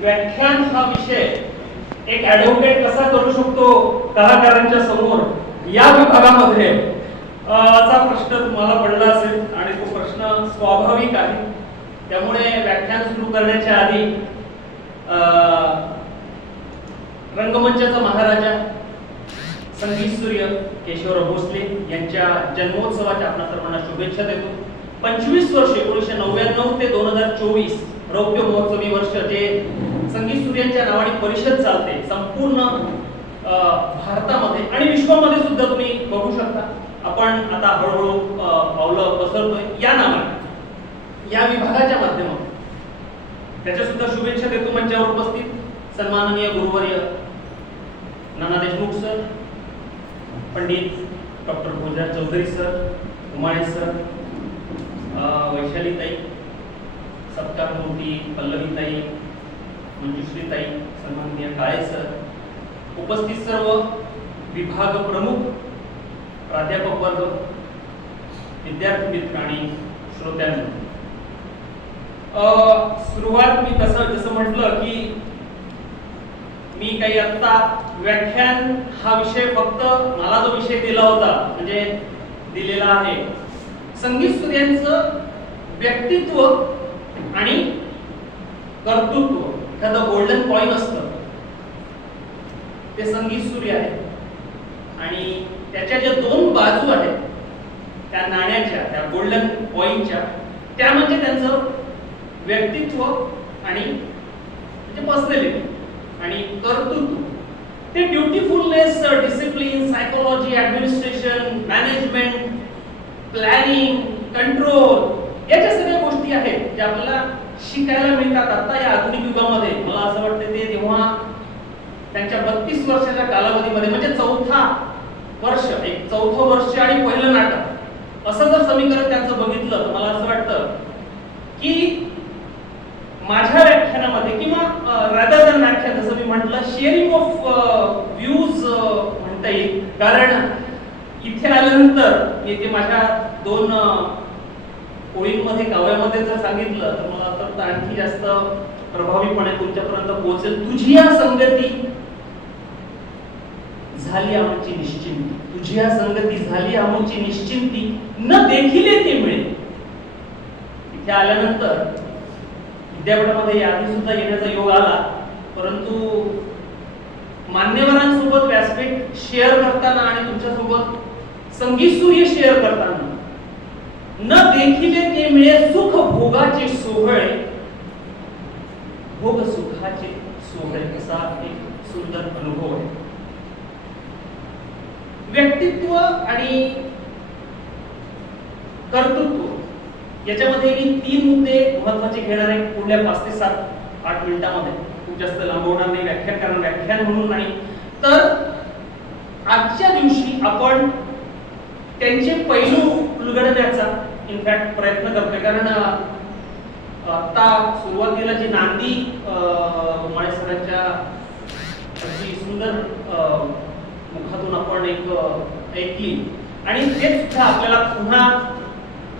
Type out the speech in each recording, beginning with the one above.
व्याख्यान हा विषय एक ऍडव्होकेट कसा करू शकतो कलाकारांच्या समोर? या विभागामध्ये असा प्रश्न तुम्हाला पडला असेल आणि तो प्रश्न स्वाभाविक आहे. त्यामुळे व्याख्यान सुरू करण्याच्या आधी अ, रंगमंचाचा महाराजा संगीत सूर्य केशवराव भोसले यांच्या जन्मोत्सवाच्या आपणा सर्वांना शुभेच्छा देतो. पंचवीस वर्ष एकोणीशे नव्याण्णव ते दोन हजार चोवीस रौप्य महोत्सवी वर्ष जे संगीत सूर्यांच्या नावाने परिषद चालते संपूर्ण भारतामध्ये आणि विश्वामध्ये सुद्धा तुम्ही बघू शकता. आपण आता हळूहळू पावलं पसरतोय. या नावाने. या विभागाच्या माध्यमातून. त्याच्या सुद्धा शुभेच्छा देतो मंचावर उपस्थित. सन्माननीय गुरुवर्य Nana Deshmukh sir Pandit doctor Bhojraj Chaudhari sir Umale sir वैशालीताई ताई सत्कार मूर्ती पल्लवी ताई मंजुश्री ताई सन्माननीय काळे सर उपस्थित सर्व विभाग प्रमुख प्राध्यापक वर्ग विद्यार्थी मित्र आणि श्रोत्यांना. सुरुवात मी तसं जसं म्हटलं की मी काही आत्ता व्याख्यान हा विषय फक्त मला जो विषय दिला होता म्हणजे दिलेला आहे. संगीत सूर्यांचं व्यक्तित्व आणि कर्तृत्व. एखादं गोल्डन कॉईन असतं. ते संगीत सूर्य आहे. आणि त्याच्या ज्या दोन बाजू आहेत त्या नाण्याच्या त्या गोल्डन कॉईनच्या त्या म्हणजे त्यांचं व्यक्तित्व आणि म्हणजे पर्सनॅलिटी आणि कर्तृत्व. ते dutifulness discipline psychology administration management planning control याच्या सगळ्या गोष्टी आहेत ज्या आपल्याला शिकायला मिळतात आता या आधुनिक युगामध्ये. मला असं वाटतं ते तेव्हा त्यांच्या बत्तीस वर्षाच्या कालावधीमध्ये म्हणजे चौथा वर्ष एक चौथं वर्ष आणि पहिलं नाटक असं जर समीकरण त्यांचं बघितलं तर मला असं वाटतं की माझ्या व्याख्यानामध्ये किंवा रादर दॅन व्याख्यान जसं मी म्हटलं शेअरिंग ऑफ व्ह्यूज म्हणता येईल. कारण इथे आल्यानंतर मी ते माझ्या दोन ओळींमध्ये काव्यामध्ये जर सांगितलं तर मला तर आणखी जास्त प्रभावीपणे तुमच्यापर्यंत पोहोचेल. तुझी या संगती झाली आमची निश्चिंती. तुझी या संगती झाली आमची निश्चिंती. न देखील ते मिळेल. इथे आल्यानंतर विद्यापीठामध्ये यादी सुद्धा येण्याचा योग आला. परंतु मान्यवरांसोबत व्यासपीठ शेअर करताना आणि तुमच्यासोबत संगीत सूर्य शेअर करताना न देखिले ते मिळे सुख भोगाचे सोहळे. भोग सुखाचे सोहळे असा एक सुंदर अनुभव आहे. व्यक्तित्व आणि कर्तृत्व याच्यामध्ये मी तीन मुद्दे महत्त्वाचे घेणार आहे पुढल्या पाच ते सात आठ मिनिटामध्ये. खूप जास्त लांबवणार नाही व्याख्यान करणार व्याख्यान म्हणून नाही. तर आजच्या दिवशी आपण त्यांचे पैलू उलगडण्याचा इनफॅक्ट प्रयत्न करतोय कारण आता सुरुवातीला जी नांदी अं, उमाळे अशी सुंदर अं, मुखातून आपण एक ऐकली आणि ते सुद्धा आपल्याला पुन्हा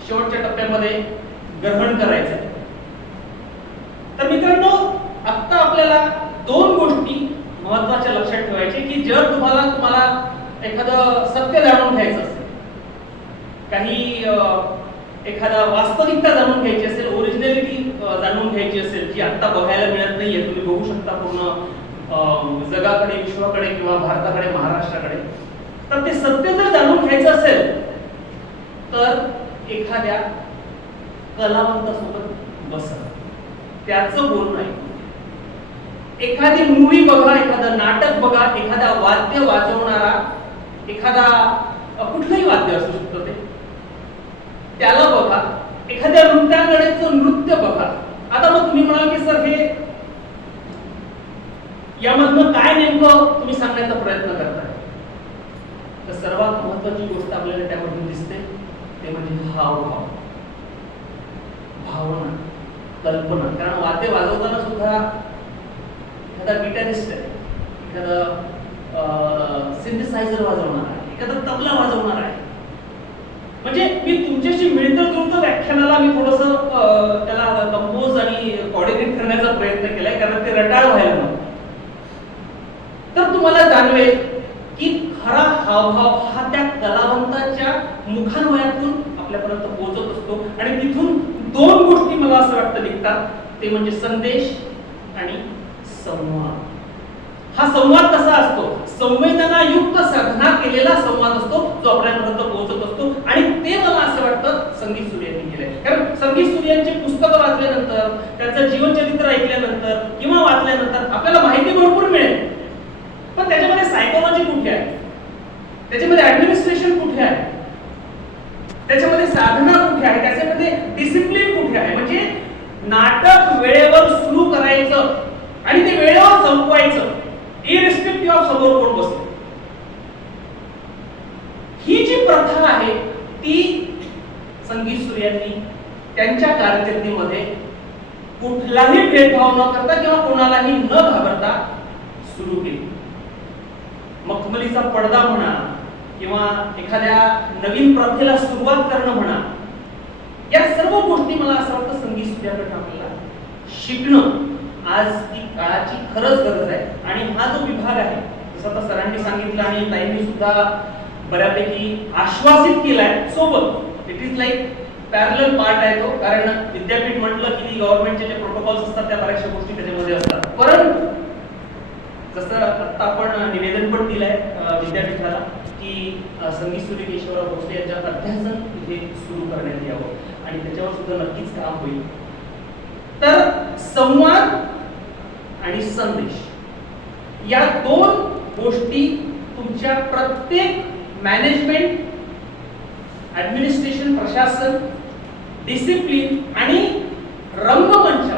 शेवटच्या टप्प्यामध्ये ग्रहण करायचं आहे. तर मित्रांनो आत्ता आपल्याला दोन गोष्टी महत्त्वाच्या लक्षात ठेवायचे की जर तुम्हाला तुम्हाला एखादं सत्य जाणून घ्यायचं असेल काही एखादा वास्तविकता जाणून घ्यायची असेल ओरिजिनॅलिटी जाणून घ्यायची असेल जी आत्ता बघायला मिळत नाहीये तुम्ही बघू शकता पूर्ण जगाकडे विश्वाकडे किंवा भारताकडे महाराष्ट्राकडे. तर ते सत्य जर जाणून घ्यायचं असेल तर एखाद्या कलावंतासोबत बस. त्याचं बोलणं ऐकून एखादी मूवी बघा एखादं नाटक बघा एखादा वाद्य वाजवणारा एखादा कुठलंही वाद्य असू शकतं ते. त्याला बघा एखाद्या नृत्यांगणेचं नृत्य बघा. आता मग तुम्ही म्हणाल की सर हे यामधनं काय नेमकं तुम्ही सांगण्याचा प्रयत्न करताय? तर सर्वात महत्वाची गोष्ट आपल्याला त्यामधून दिसते ते म्हणजे हावभाव भावना कल्पना. कारण वाद्य वाजवताना सुद्धा एखादा गिटारिस्ट आहे एखादा सिंथिसायझर वाजवणार आहे एखादा तबला वाजवणार आहे म्हणजे मी तुमच्याशी मिळतं जुळतं व्याख्यानाला मी थोडस त्याला कंपोज आणि कॉर्डिनेट करण्याचा प्रयत्न केलाय कारण ते रटाळ व्हायला नको तर तुम्हाला जाणवेल की खरा हावभाव हा त्या कलावंताच्या मुखान्वयातून आपल्यापर्यंत पोहोचत असतो. आणि तिथून दोन गोष्टी मला असं वाटतं निघतात. ते म्हणजे संदेश आणि संवाद. हा संवाद कसा असतो? संवेदनायुक्त साधना केलेला संवाद असतो जो आपल्यापर्यंत पोहोचत असतो आणि ते मला असं वाटतं संगीत सूर्यांनी केलंय कारण संगीत सूर्यांची पुस्तकं वाचल्यानंतर त्यांचं जीवनचरित्र ऐकल्यानंतर किंवा वाचल्यानंतर आपल्याला माहिती भरपूर मिळेल. पण त्याच्यामध्ये सायकोलॉजी कुठे आहे? त्याच्यामध्ये ऍडमिनिस्ट्रेशन कुठे आहे? त्याच्यामध्ये साधना कुठे आहे? त्याच्यामध्ये डिसिप्लिन कुठे आहे? म्हणजे नाटक वेळेवर सुरू करायचं आणि ते वेळेवर संपवायचं. इरिस्पेक्टिव्ह ऑफ समोर कोण बसतो ही जी प्रथा आहे ती संगीत सूर्यांनी त्यांच्या कारकिर्दीमध्ये कुठलाही भेदभाव न करता किंवा कोणालाही न घाबरता सुरू केली. मखमलीचा पडदा म्हणा किंवा एखाद्या नवीन प्रथेला सुरुवात करणं म्हणा या सर्व गोष्टी मला असं वाटतं संगीत सूर्याकडनं आपल्याला शिकणं आज ती काळाची खरंच गरज आहे. आणि हा जो विभाग आहे जसं आता सरांनी सांगितलं आणि ताईंनी सुद्धा बऱ्यापैकी आश्वासित केलाय सोबत. It is like parallel part आहे तो कारण विद्यापीठ म्हटलं की गव्हर्नमेंटचे जे प्रोटोकॉल्स असतात त्या बऱ्याचशा गोष्टी त्याच्यामध्ये असतात. परंतु जसं आत्ता आपण निवेदन पण दिलंय अं, विद्यापीठाला की संगीत सूर्य केशवराव भोसले यांच्या अध्यासन इथे सुरू करण्यात यावं. आणि त्याच्यावर सुद्धा नक्कीच काम होईल. तर संवाद आणि संदेश या दोन गोष्टी तुमच्या प्रत्येक मॅनेजमेंट ऍडमिनिस्ट्रेशन प्रशासन डिसिप्लिन आणि रंगमंच.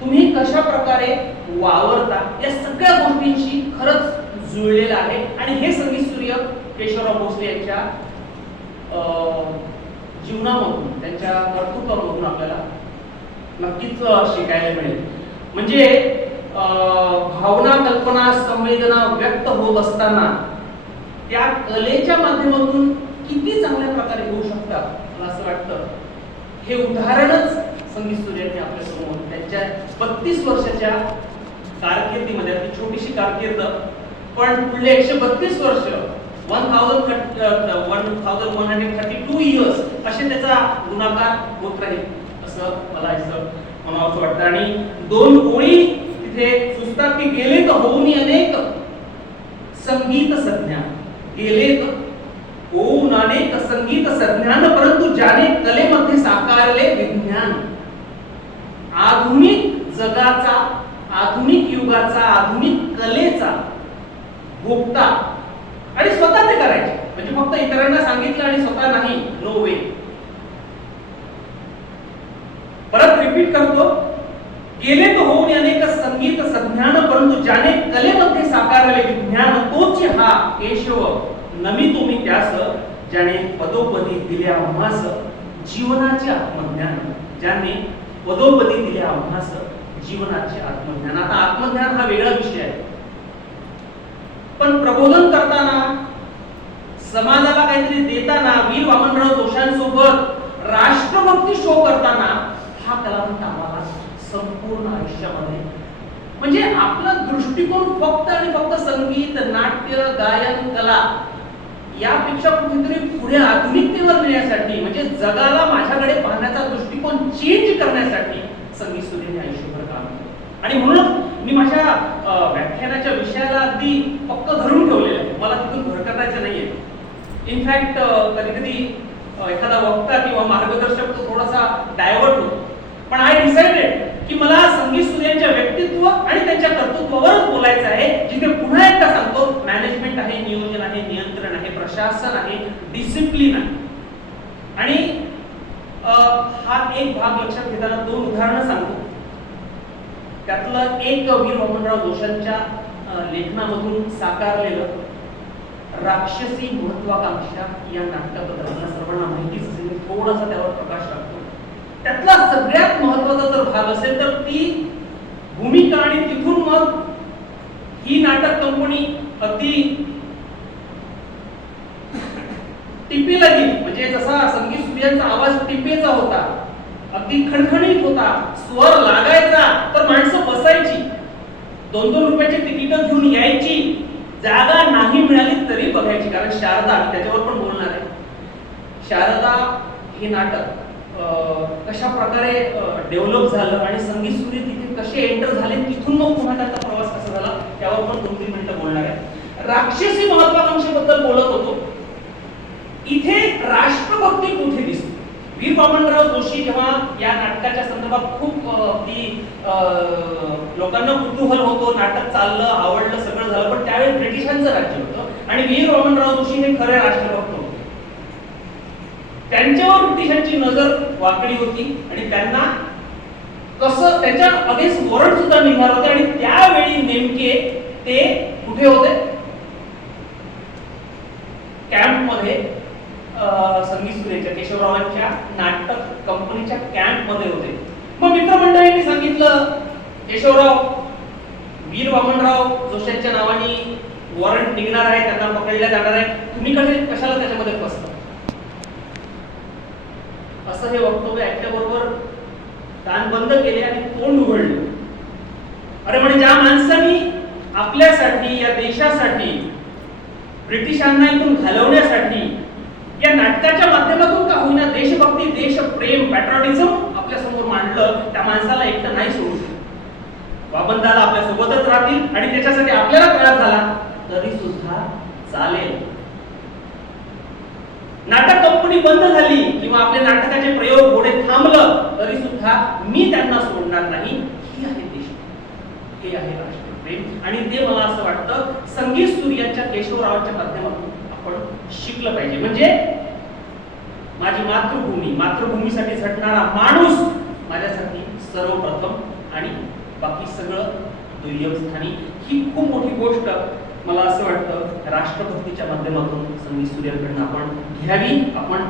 तुम्ही कशा प्रकारे वावरता या सगळ्या गोष्टींशी खरंच जुळलेलं आहे. आणि हे संगीत सूर्य केशवराव भोसले यांच्या अं, जीवनामधून त्यांच्या कर्तृत्वामधून आपल्याला नक्कीच शिकायला मिळेल. म्हणजे अं, भावना कल्पना संवेदना व्यक्त होत असताना त्या कलेच्या माध्यमातून किती चांगल्या प्रकारे होऊ शकतात? हे उदाहरणच संगीत सूर्यांनी आपल्यासमोर. त्यांच्या बत्तीस वर्षाच्या कारकिर्दीमध्ये आपली छोटीशी कारकीर्द. पण पुढले एकशे बत्तीस वर्ष one thousand one thousand one hundred thirty two years असे त्याचा गुणाकार होत राहील असं मला असं म्हणावं वाटतं. आणि दोन ओळी तिथे सुचतात की गेले तर होऊन अनेक संगीत संज्ञा गेले तर अनेक संगीत संज्ञान परंतु ज्याने कलेमध्ये साकारले विज्ञान. आधुनिक जगाचा आधुनिक युगाचा आधुनिक कलेचा भोगता आणि स्वतः ते करायचे. म्हणजे फक्त इतरांना सांगितलं आणि स्वतः नाही. नो वे परत रिपीट करतो. गेले तो होऊन अनेक संगीत संज्ञान परंतु ज्याने कलेमध्ये साकारले विज्ञान तोच हा केशव. नमी तुम्ही त्यास ज्याने पदोपदी दिल्या आम्हास जीवनाचे आत्मज्ञान ज्याने पदोपदी दिले आम्हास जीवनाचे आत्मज्ञान. आता आत्मज्ञान हा वेगळा विषय आहे. पण प्रबोधन करताना समाजाला काहीतरी देताना वीर वामनराव जोशांसोबत राष्ट्रभक्ती शो करताना हा कलावंत आम्हाला संपूर्ण आयुष्यामध्ये म्हणजे आपला दृष्टिकोन फक्त आणि फक्त संगीत नाट्य गायन कला यापेक्षा कुठेतरी पुढे आधुनिकतेवर नेण्यासाठी म्हणजे जगाला माझ्याकडे पाहण्याचा दृष्टिकोन चेंज करण्यासाठी संगीत सूर्याने आयुष्यभर काम केलं. आणि म्हणून मी माझ्या व्याख्यानाच्या विषयाला अगदी पक्क धरून ठेवलेलं आहे. मला तिथून भरकटायचं नाहीये. इनफॅक्ट कधी कधी एखादा वक्ता किंवा मार्गदर्शक तो थोडासा डायव्हर्ट होतो. पण आय डिसाइडेड की मला संगीत सूर्यांच्या व्यक्तित्व आणि त्यांच्या कर्तृत्वावरच बोलायचं आहे जिथे पुन्हा एकदा सांगतो मॅनेजमेंट आहे नियोजन आहे नियंत्रण आहे. प्रशासन आहे डिसिप्लिन आहे. आणि हा एक भाग लक्षात घेताना दोन उदाहरणं सांगतो. त्यातलं एक वीर वामनराव जोशांच्या लेखनामधून साकारलेलं राक्षसी महत्वाकांक्षा या नाटकाबद्दल आपल्या सर्वांना माहितीच असेल थोडासा त्यावर प्रकाश टाकतो. त्यातला सगळ्यात महत्त्वाचा जर भाग असेल तर ती भूमिका आणि तिथून मग ही नाटक कंपनी अगदी टिपेला गेली म्हणजे जसा संगीत सूर्यांचा आवाज टिपेचा होता अगदी खणखणीत होता स्वर लागायचा तर माणसं बसायची. दोन दोन रुपयाची तिकीट घेऊन यायची. जागा नाही मिळाली तरी बघायची कारण शारदा त्याच्यावर पण बोलणार आहे. शारदा हे नाटक कशा प्रकारे डेव्हलप झालं आणि संगीत सूर्य तिथे कसे एंटर झाले तिथून मग पुन्हा त्यांचा प्रवास कसा झाला त्यावर पण दोन तीन मिनिटं बोलणार आहे. राक्षसी महत्वाकांक्षेबद्दल बोलत होतो. इथे राष्ट्रभक्ती कुठे दिसते? वीर वामनराव जोशी जेव्हा या नाटकाच्या संदर्भात खूप ती लोकांना कुतूहल होतो नाटक चाललं आवडलं सगळं झालं पण त्यावेळी ब्रिटिशांचं राज्य होतं आणि वीर वामनराव जोशी हे खरे राष्ट्रभक्त होते. त्यांच्यावर ब्रिटिशांची नजर वाकडी होती आणि त्यांना कसं त्याच्या अगेन्स्ट वॉरंट सुद्धा निघणार होते आणि त्यावेळी नेमके ते कुठे होते? कॅम्पमध्ये संगीत सुरेच्या केशवरावांच्या नाटक कंपनीच्या कॅम्पमध्ये होते. मग मित्रमंडळींनी सांगितलं केशवराव वीर वामनराव जोशांच्या नावाने वॉरंट निघणार आहे त्यांना पकडल्या जाणार आहे. तुम्ही कसे कशाला त्याच्यामध्ये फसता? असं हे वक्तव्य ऐकल्याबरोबर कान बंद केले आणि तोंड उघडले. अरे म्हणजे ज्या माणसांनी आपल्यासाठी या देशासाठी ब्रिटिशांना इथून घालवण्यासाठी या नाटकाच्या माध्यमातून का होईना देशभक्ती देशप्रेम पॅट्रॉटिझम आपल्यासमोर मांडलं त्या माणसाला एकटं नाही सोडू शकत. बाबंदाला आपल्या सोबतच राहतील आणि त्याच्यासाठी आपल्याला तयार झाला तरी सुद्धा चालेल. नाटक कंपनी बंद झाली किंवा आपले नाटकाचे प्रयोग पुढे थांबलं तरी सुद्धा मी त्यांना सोडणार नाही. ही आहे देश हे आहे राष्ट्रप्रेम. आणि ते मला असं वाटतं संगीत सूर्याच्या केशवरावांच्या माध्यमातून. शिकलं पाहिजे. म्हणजे माझी मातृभूमी मातृभूमीसाठी झटणारा माणूस माझ्यासाठी सर्वप्रथम आणि बाकी सगळं दुय्यम स्थानी. ही खूप मोठी गोष्ट मला असं वाटतं राष्ट्रभक्तीच्या माध्यमातून संगीत सूर्याकडनं आपण घ्यावी. आपण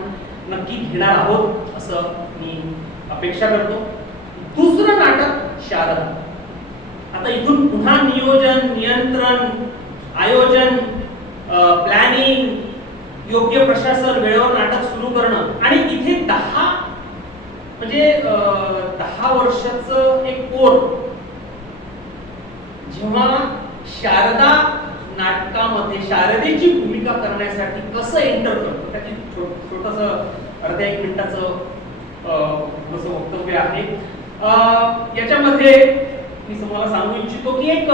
नक्की घेणार आहोत असं मी अपेक्षा करतो. दुसरं नाटक शारदा. आता इथून पुन्हा नियोजन नियंत्रण आयोजन प्लॅनिंग योग्य प्रशासन वेळेवर नाटक सुरू करणं. आणि इथे दहा म्हणजे अं, दहा वर्षाचं एक कोर जेव्हा शारदा नाटकामध्ये शारदेची भूमिका करण्यासाठी कसं एंटर करतो त्याची छोटस अर्ध्या एक मिनिटाचं अं, वक्तव्य आहे. अं, याच्यामध्ये मी तुम्हाला सांगू इच्छितो की एक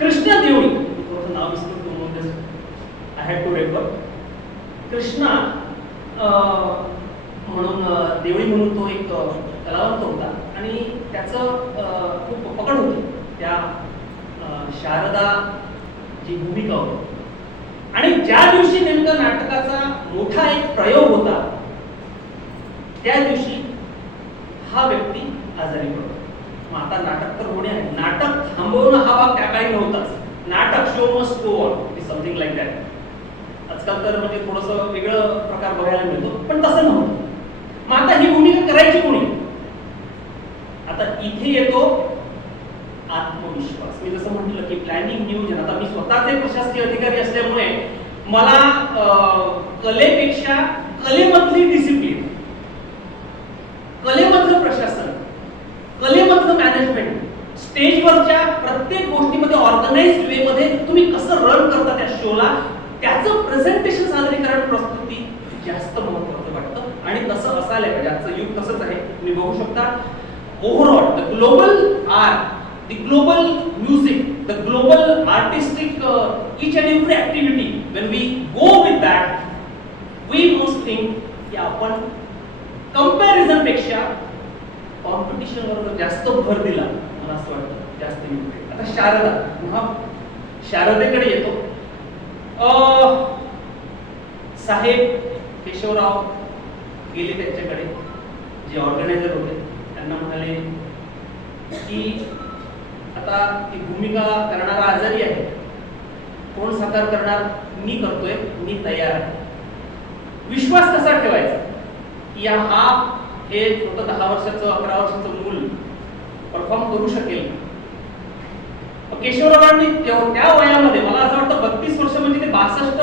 कृष्ण देवळी थोडंसं नाव विसरतो म्हणून I had to refer Krishna um, म्हणून देवळी म्हणून तो एक कलावंत होता. आणि त्याचं खूप पकड होती. त्या शारदा जी भूमिका होती. आणि ज्या दिवशी नेमकं नाटकाचा मोठा एक प्रयोग होता त्या दिवशी हा व्यक्ती आजारी पडतो मग आता नाटक तर होणे आहे. नाटक थांबवणं हा भाग त्या काही नव्हताच. नाटक show must go on something like that आजकाल तर म्हणजे थोडंसं वेगळं प्रकार बघायला मिळतो. पण तसं नव्हतं. मग आता ही भूमिका करायची कोणी? आता इथे येतो आत्मविश्वास. मी जसं म्हटलं की प्लॅनिंग नियोजन. आता मी स्वतःचे प्रशासकीय अधिकारी असल्यामुळे मला कलेपेक्षा कलेमधली डिसिप्लिन कलेमधलं प्रशासन कलेमधलं मॅनेजमेंट स्टेजवरच्या प्रत्येक गोष्टीमध्ये ऑर्गनाइज वे मध्ये तुम्ही कसं रन करता त्या शोला त्याचं प्रेझेंटेशन सादरीकरण प्रस्तुती जास्त महत्वाचं वाटतं. आणि तसं असायला पाहिजे आजचं युग तसंच आहे. तुम्ही बघू शकता. Overall the global art the global music the global artistic each and every activity when we go with that we we think की आपण कंपॅरिझनपेक्षा कॉम्पिटिशन जर जास्त भर दिला मला असं वाटतं जास्त आता शारदा पुन्हा शारदेकडे येतो. साहेब केशवराव गेले त्यांच्याकडे जे ऑर्गनायझर होते त्यांना म्हणाले की आता ती भूमिका करणारा आजारी आहे. कोण साकार करणार? मी करतोय मी तयार आहे. विश्वास कसा ठेवायचा? की या हा हे छोटं दहा वर्षाचं अकरा वर्षाचं मूल परफॉर्म करू शकेल. केशवरावांनी त्या वयामध्ये मला असं वाटतं बत्तीस वर्ष म्हणजे ते बासष्ट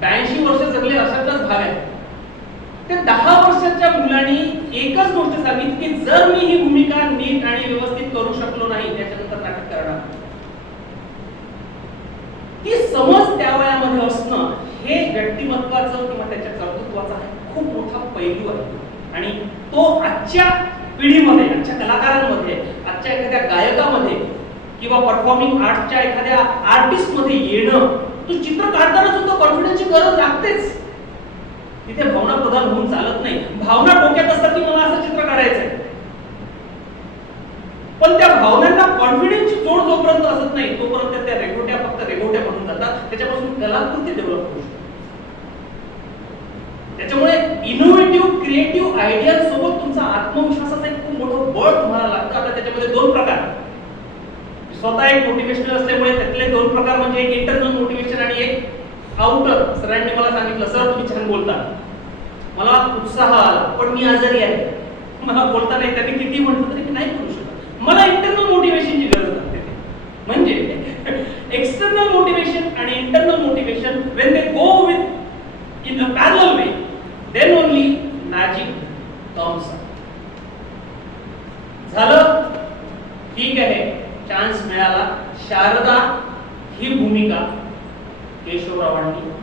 ब्याऐंशी वर्ष जगले अशातलाच भाव्या ते दहा वर्षाच्या मुलांनी एकच गोष्ट सांगितली की जर मी ही भूमिका नीट आणि व्यवस्थित करू शकलो नाही त्याच्यानंतर नाटक करणार. ती समज त्या वयामध्ये असणं हे व्यक्तिमत्वाचं किंवा त्याच्या कर्तृत्वाचा खूप मोठा पैलू आहे. आणि तो आजच्या पिढीमध्ये आजच्या कलाकारांमध्ये किंवा परफॉर्मिंग आर्टच्या एखाद्या आर्टिस्टमध्ये येणं तो चित्र काढताना सुद्धा कॉन्फिडन्सची गरज लागतेच. तिथे भावना प्रधान होऊन चालत नाही. भावना डोक्यात असतात की मला असं चित्र काढायचंय. पण त्या भावनांना कॉन्फिडन्सची जोड जोपर्यंत असत नाही तोपर्यंत त्या रेगोट्या फक्त रेगोट्या म्हणून जातात. त्याच्यापासून कलाकृती डेव्हलप होऊ शकते. त्याच्यामुळे इनोव्हेटिव्ह क्रिएटिव्ह आयडिया सोबत तुमचा आत्मविश्वासाचं एक खूप मोठं बळ तुम्हाला लागतं. आता त्याच्यामध्ये दोन प्रकार. स्वतः एक मोटिवेशनल असल्यामुळे त्यातले दोन प्रकार म्हणजे एक इंटरनल मोटिवेशन आणि एक आउटर सरांनी मला सांगितलं सर तुम्ही छान बोलता. मला उत्साह आला पण मी आजारी आहे. मला बोलता नाही त्यांनी किती म्हटलं तरी मी नाही करू शकत. मला इंटरनल मोटिवेशन गरज असते म्हणजे एक्सटर्नल मोटिवेशन आणि internal motivation when they go with in a parallel way then only magic comes झालं ठीक आहे चान्स मिळाला शारदा ही भूमिका केशवरावांनी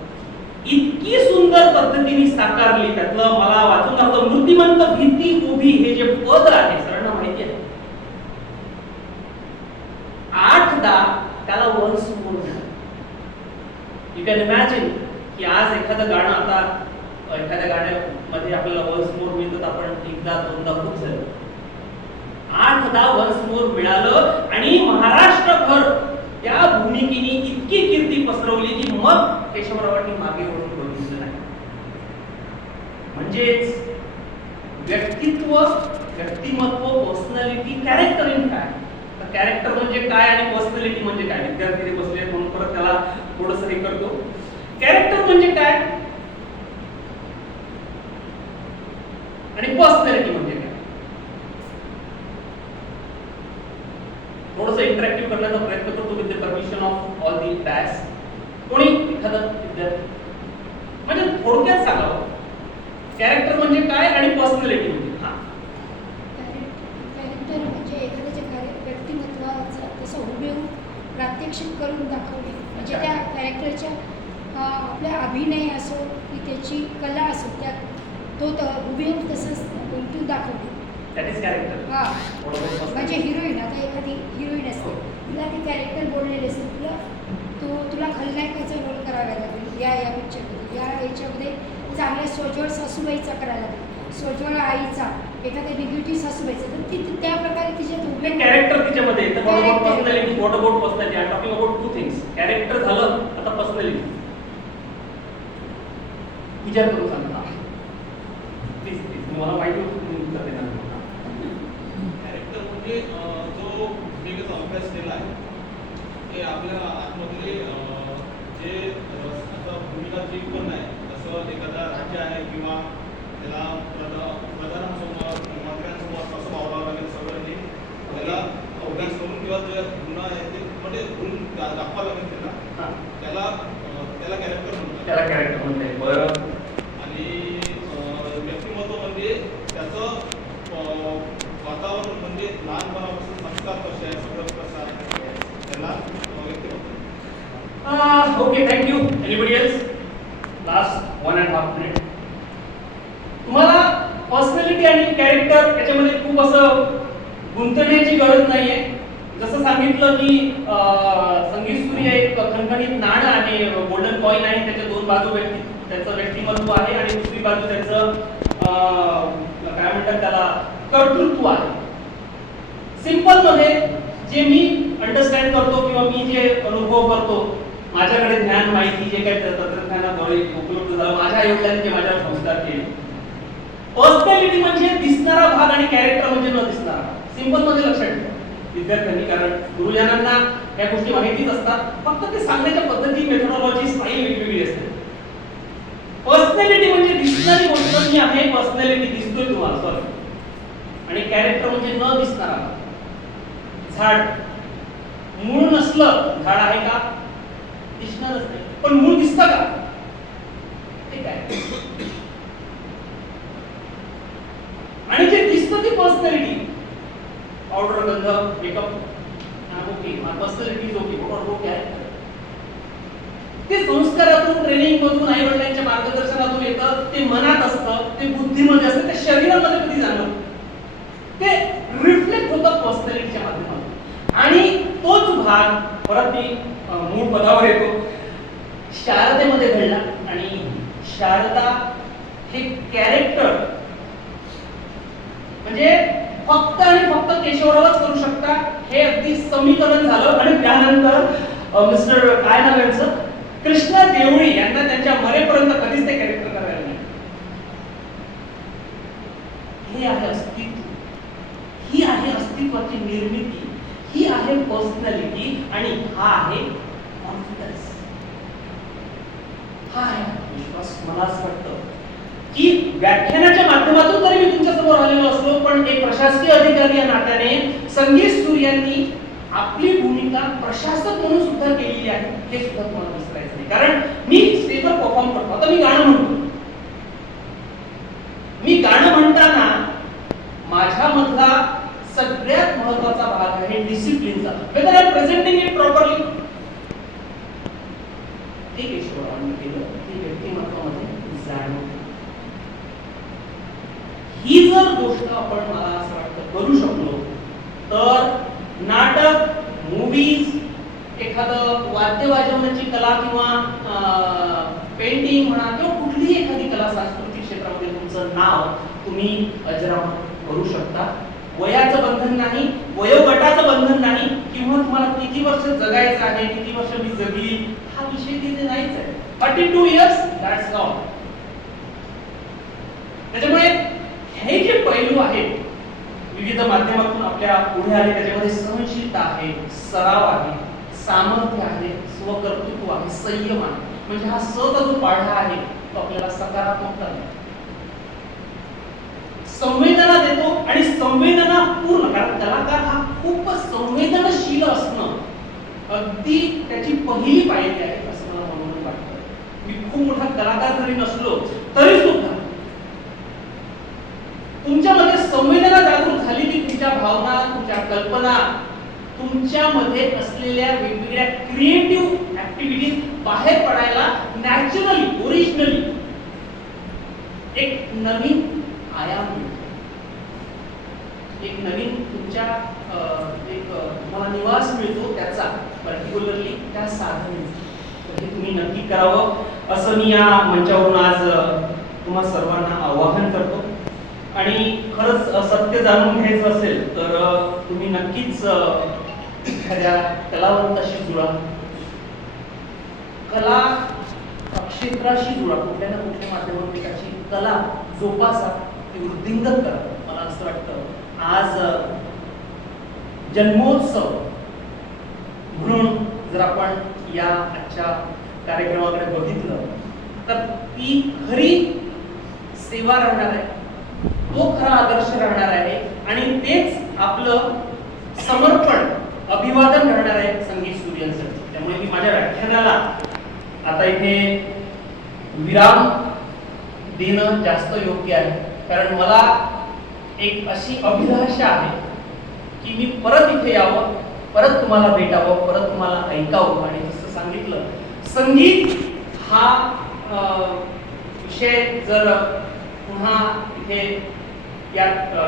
इतकी सुंदर पद्धतीने साकारली त्यातलं मला वाचून दाखवलं मूर्तिमंत भीती उभी हे जे पद आहे सरांना माहिती आहे आठदा त्याला वन्स मोर मिळालं यू कॅन इमॅजिन की आज एखादं गाणं आता एखाद्या गाण्यामध्ये आपल्याला वन्स मोर मिळतात आपण एकदा दोनदा खूप झालं आठदा वन्स मोर मिळालं आणि महाराष्ट्रभर त्या भूमिकेने इतकी कीर्ती पसरवली की मग केशवरावांनी मागे वळून बघितलं नाही. म्हणजेच व्यक्तित्व व्यक्तिमत्व पर्सनॅलिटी कॅरेक्टर इन काय? कॅरेक्टर म्हणजे काय आणि पर्सनॅलिटी म्हणजे काय? विद्यार्थी बसले म्हणून परत त्याला थोडस हे करतो. कॅरेक्टर म्हणजे काय? आणि पर्सनॅलिटी म्हणजे काय? थोडस इंटरॅक्टिव्ह करण्याचा प्रयत्न करतो with the permission of all the dais कोणी? एखादं विद्यार्थी. म्हणजे थोडक्यात सांगावं कॅरेक्टर म्हणजे काय आणि पर्सनॅलिटी म्हणजे? हा. कॅरेक्टर म्हणजे एखाद्याच्या कार्य व्यक्तिमत्वाचा तसं हुबेहूब प्रात्यक्षिक करून दाखवणे. म्हणजे त्या कॅरेक्टरच्या आपल्या अभिनय असो की त्याची कला असो त्यात तो हुबेहूब तसंच उलटून दाखवणे. हा. म्हणजे हिरोईन आता एखादी हिरोईन असते. तिला ते कॅरेक्टर बोललेले असते. तुला तू तुला खलनायकाचा रोल करावा लागेल. या या पिक्चरमध्ये या याच्यामध्ये चांगल्या सोजवळ सासूबाईचा करायला लागेल. सोजवळ आईचा एखाद्या निगेटिव्ह सासूबाईचा. तर ती त्या प्रकारे तिच्यात उभे कॅरेक्टर तिच्यामध्ये. Personality what about personality I talking about two things character झालं आता पर्सनॅलिटी विचार करून सांगा प्लीज प्लीज मला माहिती होतं तुम्ही उत्तर देणार नाही. कॅरेक्टर म्हणजे जो अभ्यास केला आहे ते आपल्या आतमधले जे भूमिका जी पण आहे जसं एखादा राज्य आहे किंवा त्याला प्रधा प्रधानासमोर मंत्र्यांसमोर कसं वावरावं लागेल सगळं ते त्याला अभ्यास करून किंवा जे गुन्हा आहे ते म्हणजे गुण दा- दाखवावं लागेल त्याला. त्याला कॅरेक्टर म्हणतात. त्याला कॅरेक्टर म्हणते बरं आणि अं, व्यक्तिमत्व म्हणजे त्याचं अं, वातावरण म्हणजे लहानपणापासून संस्कार कसे आहे सगळं कसं आहे त्याला अं, व्यक्तिमत्व okay thank you anybody else last one and half minute. तुम्हाला पर्सनॅलिटी आणि कॅरेक्टर याच्यामध्ये खूप असं गुंतण्याची गरज नाहीये. जसं सांगितलं की संगीत सूर्य एक खणखणीत नाणं आणि गोल्डन कॉईन आहे त्याच्या दोन बाजू व्यक्ती त्याचं व्यक्तिमत्व आहे आणि दुसरी बाजू त्याचं काय म्हणतात त्याला कर्तृत्व आहे. सिंपलमध्ये जे मी अंडरस्टँड करतो किंवा मी जे अनुभव करतो माझ्याकडे ज्ञान माहिती जे काही तंत्रज्ञानाद्वारे उपलब्ध झालं माझ्या योगदान जे माझ्यावर संस्कार केले. पर्सनॅलिटी म्हणजे दिसणारा भाग आणि कॅरेक्टर म्हणजे न दिसणारा. सिंपलमध्ये लक्षात ठेवा. विद्यार्थ्यांनी कारण गुरुजनांना या गोष्टी माहितीच असतात. फक्त ते सांगण्याच्या पद्धती मेथोडॉलॉजी स्टाईल वेगवेगळी असते. पर्सनॅलिटी म्हणजे दिसणारी गोष्ट मी आहे पर्सनॅलिटी दिसतोय तुम्हाला सॉरी आणि कॅरेक्टर म्हणजे न दिसणारा. झाड. मूळ नसलं झाड आहे का? दिसणारच नाही. पण मूळ दिसतं का? ठीक आहे आणि जे दिसतं ती पर्सनॅलिटी पावडर गंध मेकअप ओके पर्सनॅलिटी ओके बरोबर ओके आहे ते संस्कारातून ट्रेनिंग मधून आई वडिलांच्या मार्गदर्शनातून येतं ते मनात असतं ते बुद्धीमध्ये असतं ते शरीरामध्ये कधी जाणवतं ते रिफ्लेक्ट होतं पर्सनॅलिटीच्या माध्यमातून. आणि तोच भाग परत मी मूळ पदावर येतो. शारदेमध्ये घडला आणि शारदा हे कॅरेक्टर म्हणजे फक्त आणि फक्त केशवरावच करू शकता. हे अगदी समीकरण झालं आणि त्यानंतर मिस्टर काय नाव यांचं? कृष्णा देवळी यांना त्यांच्या मरेपर्यंत कधीच ते कॅरेक्टर करायला नाही. हे आहे अस्तित्व. ही आहे अस्तित्वाची निर्मिती. ही आहे पर्सनॅलिटी आणि हा आहे कॉन्फिडन्स हा आहे विश्वास मला असं वाटतं की व्याख्यानाच्या माध्यमातून तरी मी तुमच्यासमोर आलेलो असलो पण एक प्रशासकीय अधिकारी या नात्याने संगीत सूर्यांनी आपली भूमिका प्रशासक म्हणून सुद्धा केलेली आहे हे सुद्धा तुम्हाला विसरायचं नाही. कारण मी स्टेजवर परफॉर्म करतो. आता मी गाणं म्हणतो. मी गाणं म्हणताना माझ्यामधला सगळ्यात महत्त्वाचा भाग आहे डिसिप्लिनचा whether I presenting it properly ते केशवरावांनी केलं ते व्यक्तिमत्वामध्ये जाणवलं ही जर गोष्ट आपण मला असं वाटतं करू शकलो तर नाटक मूवीज एखादं वाद्य वाजवण्याची कला किंवा पेंटिंग म्हणा किंवा कुठलीही एखादी कला सांस्कृतिक क्षेत्रामध्ये तुमचं नाव तुम्ही अजराम करू शकता. वयाचं बंधन नाही वयोगटाचं बंधन नाही किंवा तुम्हाला किती वर्ष जगायचं आहे किती वर्ष मी जगली नाहीच आहे. थर्टी टू इयर्स दॅट्स त्याच्यामुळे हे जे पैलू आहेत विविध माध्यमातून आपल्या पुढे आले त्याच्यामध्ये सहनशीलता आहे सराव आहे सामर्थ्य आहे स्वकर्तृत्व आहे संयम आहे. म्हणजे हा सतत जो पाढा आहे तो आपल्याला सकारात्मक करतो. संवेदना देतो आणि संवेदना पूर्ण कारण कलाकार हा खूपच संवेदनशील असणं अगदी त्याची पहिली पायरी आहे असं मला म्हणून वाटतं मी खूप मोठा कलाकार जरी नसलो तरी सुद्धा तुमच्यामध्ये संवेदना जागृत झाली की तुमच्या भावना तुमच्या कल्पना तुमच्यामध्ये असलेल्या वेगवेगळ्या क्रिएटिव्ह ऍक्टिव्हिटीज बाहेर पडायला नॅचरली ओरिजिनली एक नवीन आयाम मिळतो. एक नवीन तुमच्या अं, एक तुम्हाला निवास मिळतो त्याचा पर्टिक्युलरली त्या साधनेचा. हे तुम्ही नक्की करावं. असं मी या मंचावरून आज तुम्हा सर्वांना आवाहन करतो. आणि खरंच सत्य जाणून घ्यायचं असेल तर तुम्ही नक्कीच एखाद्या कलावंताशी जुळा. कला क्षेत्राशी जुळा. कुठल्या ना कुठल्या माध्यमातून त्याची कला जोपासा ती वृद्धिंगत करा मला असं वाटतं. आज जन्मोत्सव म्हणून जर आपण या आजच्या कार्यक्रमाकडे बघितलं तर ती खरी सेवा राहणार आहे. तो खरा आदर्श राहणार आहे. आणि तेच आपलं समर्पण अभिवादन राहणार आहे संगीत सूर्यांसाठी त्यामुळे मी माझ्या व्याख्यानाला आता इथे विराम देणं जास्त योग्य आहे. कारण मला एक अशी अभिलाषा आहे की मी परत इथे यावं परत तुम्हाला भेटावं परत तुम्हाला ऐकावं. आणि जसं सांगितलं संगीत हा विषय जर पुन्हा इथे या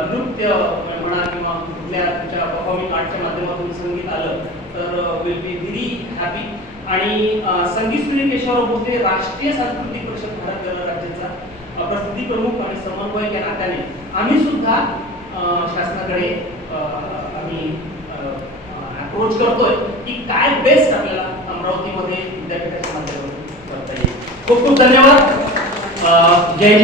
नृत्य म्हणा किंवा कुठल्या तुमच्या परफॉर्मिंग आर्टच्या माध्यमातून संगीत आलं तर विल बी व्हेरी हॅपी आणि संगीत श्री केशवराव भोसले राष्ट्रीय सांस्कृतिक परिषद भारत राज्याचा प्रसिद्धी प्रमुख आणि समन्वयक या नात्याने. आम्ही सुद्धा शासनाकडे आम्ही अप्रोच करतोय की काय बेस्ट आपल्याला अमरावतीमध्ये विद्यापीठाच्या माध्यमातून करता येईल. खूप खूप धन्यवाद. जय जय